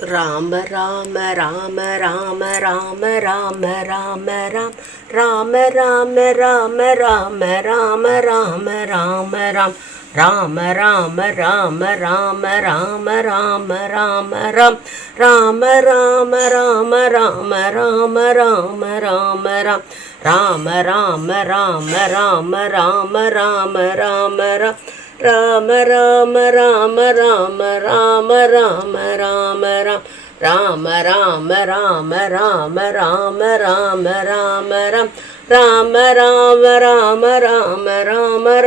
ராம ராம ராம ராம ராம ராம ராம ராம் ராம ராம ராம ராம ராம ராம ராம ராம் ராம ராம ராம ராம ராம ராம ராம ராம் ராம ராம ராம ராம ராம ராம ராம ராம் ராம ராம ராம ராம ராம ராம ராம ராம் ராம ராம ராம ராம ராம ராம ராம ராம் ராம ராம ராம ராம ராம ராம ராம ராம் ராம ராம ராம ராம ராம ராம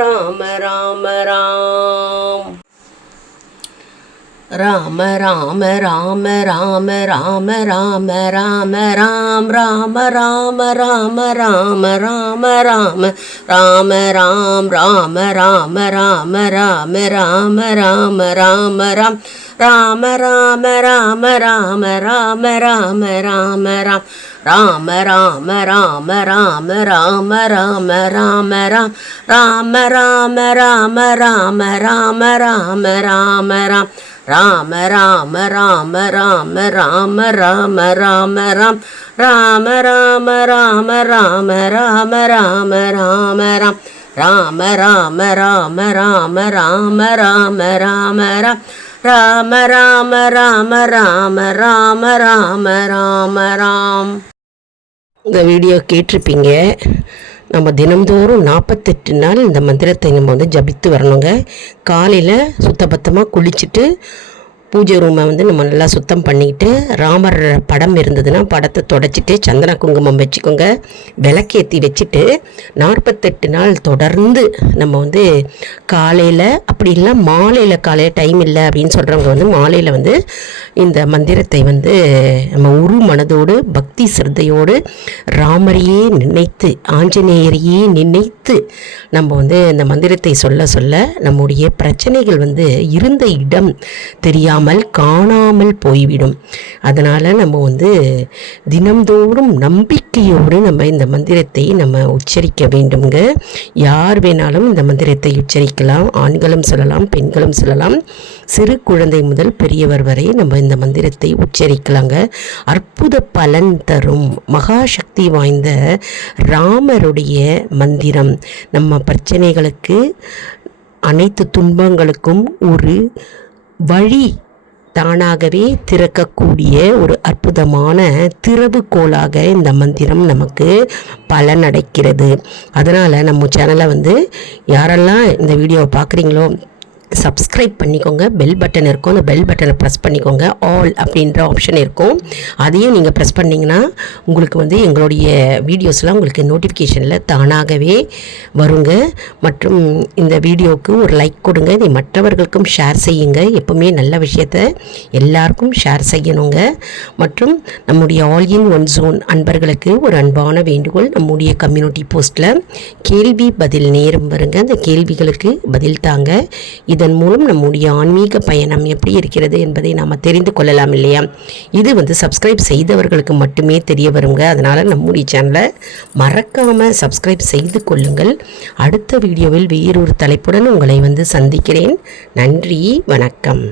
ராம ராம் ராம ராம ராம ராம ராம ராம ராம ராம் ராம ராம ராம ராம ராம ராம ராம ராம் ராம ராம ராம ராம ராம ராம ராம ராம் ராம ராம ராம ராம ராம ராம ராம ராம் ராம ராம ராம ராம ராம ராம ராம ராம் ராம ராம ராம ராம ராம ராம ராம ராம் ராம ராம ராம ராம ராம ராம ராம ராம் ராம ராம ராம ராம ராம ராம ராம ராம் ராம ராம ராம ராம ராம ராம ராம ராம் ராம ராம ராம ராம ராம ராம ராம ராம். இந்த வீடியோ கேட்டிருப்பீங்க. நம்ம தினம்தோறும் 48 நாள் இந்த மந்திரத்தை நம்ம ஜபித்து வரணுங்க. காலையில் சுத்தபத்தமாக குளிச்சுட்டு பூஜை ரூமை நம்ம நல்லா சுத்தம் பண்ணிக்கிட்டு, ராமர் படம் இருந்ததுன்னா படத்தை தொடச்சிட்டு சந்தன குங்குமம் வச்சுக்கோங்க. விளக்கேற்றி வச்சுட்டு 48 நாள் தொடர்ந்து நம்ம காலையில், அப்படி இல்லை மாலையில், காலையில் டைம் இல்லை அப்படின்னு சொல்கிறவங்க மாலையில் இந்த மந்திரத்தை நம்ம உரு மனதோடு பக்தி சிரத்தையோடு ராமரையே நினைத்து, ஆஞ்சநேயரையே நினைத்து நம்ம இந்த மந்திரத்தை சொல்ல சொல்ல நம்முடைய பிரச்சனைகள் இருந்த இடம் தெரியாமல் காணாமல் போய்விடும். அதனால் நம்ம தினம்தோறும் நம்பிக்கையோடு நம்ம இந்த மந்திரத்தை நம்ம உச்சரிக்க வேண்டுங்க. யார் வேணாலும் இந்த மந்திரத்தை உச்சரிக்கலாம். ஆண்களும் சொல்லலாம், பெண்களும் சொல்லலாம். சிறு குழந்தை முதல் பெரியவர் வரை நம்ம இந்த மந்திரத்தை உச்சரிக்கலாங்க. அற்புத பலன் தரும் மகாசக்தி வாய்ந்த ராமருடைய மந்திரம் நம்ம பிரச்சனைகளுக்கு, அனைத்து துன்பங்களுக்கும் ஒரு வழி தானாகவே திறக்கக்கூடிய ஒரு அற்புதமான திறவுகோலாக இந்த மந்திரம் நமக்கு பலனடைக்கிறது. அதனால் நம்ம சேனலை யாரெல்லாம் இந்த வீடியோவை பார்க்குறீங்களோ சப்ஸ்கிரைப் பண்ணிக்கோங்க. பெல் பட்டன் இருக்கும், அந்த பெல் பட்டனை ப்ரெஸ் பண்ணிக்கோங்க. ஆல் அப்படின்ற ஆப்ஷன் இருக்கும், அதையும் நீங்கள் ப்ரெஸ் பண்ணிங்கன்னா உங்களுக்கு எங்களுடைய வீடியோஸ்லாம் உங்களுக்கு நோட்டிஃபிகேஷனில் தானாகவே வருங்க. மற்றும் இந்த வீடியோவுக்கு ஒரு லைக் கொடுங்க. இதை மற்றவர்களுக்கும் ஷேர் செய்யுங்க. எப்பவுமே நல்ல விஷயத்தை எல்லாருக்கும் ஷேர் செய்யணுங்க. மற்றும் நம்முடைய ஆல் இன் ஒன் ஜோன் அன்பர்களுக்கு ஒரு அன்பான வேண்டுகோள். நம்முடைய கம்யூனிட்டி போஸ்ட்டில் கேள்வி பதில் நேரம் வருங்க. அந்த கேள்விகளுக்கு பதில் தாங்க. இதன் மூலம் நம்முடைய ஆன்மீக பயணம் எப்படி இருக்கிறது என்பதை நாம் தெரிந்து கொள்ளலாம் இல்லையா? இது சப்ஸ்கிரைப் செய்தவர்களுக்கு மட்டுமே தெரிய வருங்க. அதனால் நம்முடைய சேனலை மறக்காமல் சப்ஸ்கிரைப் செய்து கொள்ளுங்கள். அடுத்த வீடியோவில் வேறொரு தலைப்புடன் உங்களை சந்திக்கிறேன். நன்றி, வணக்கம்.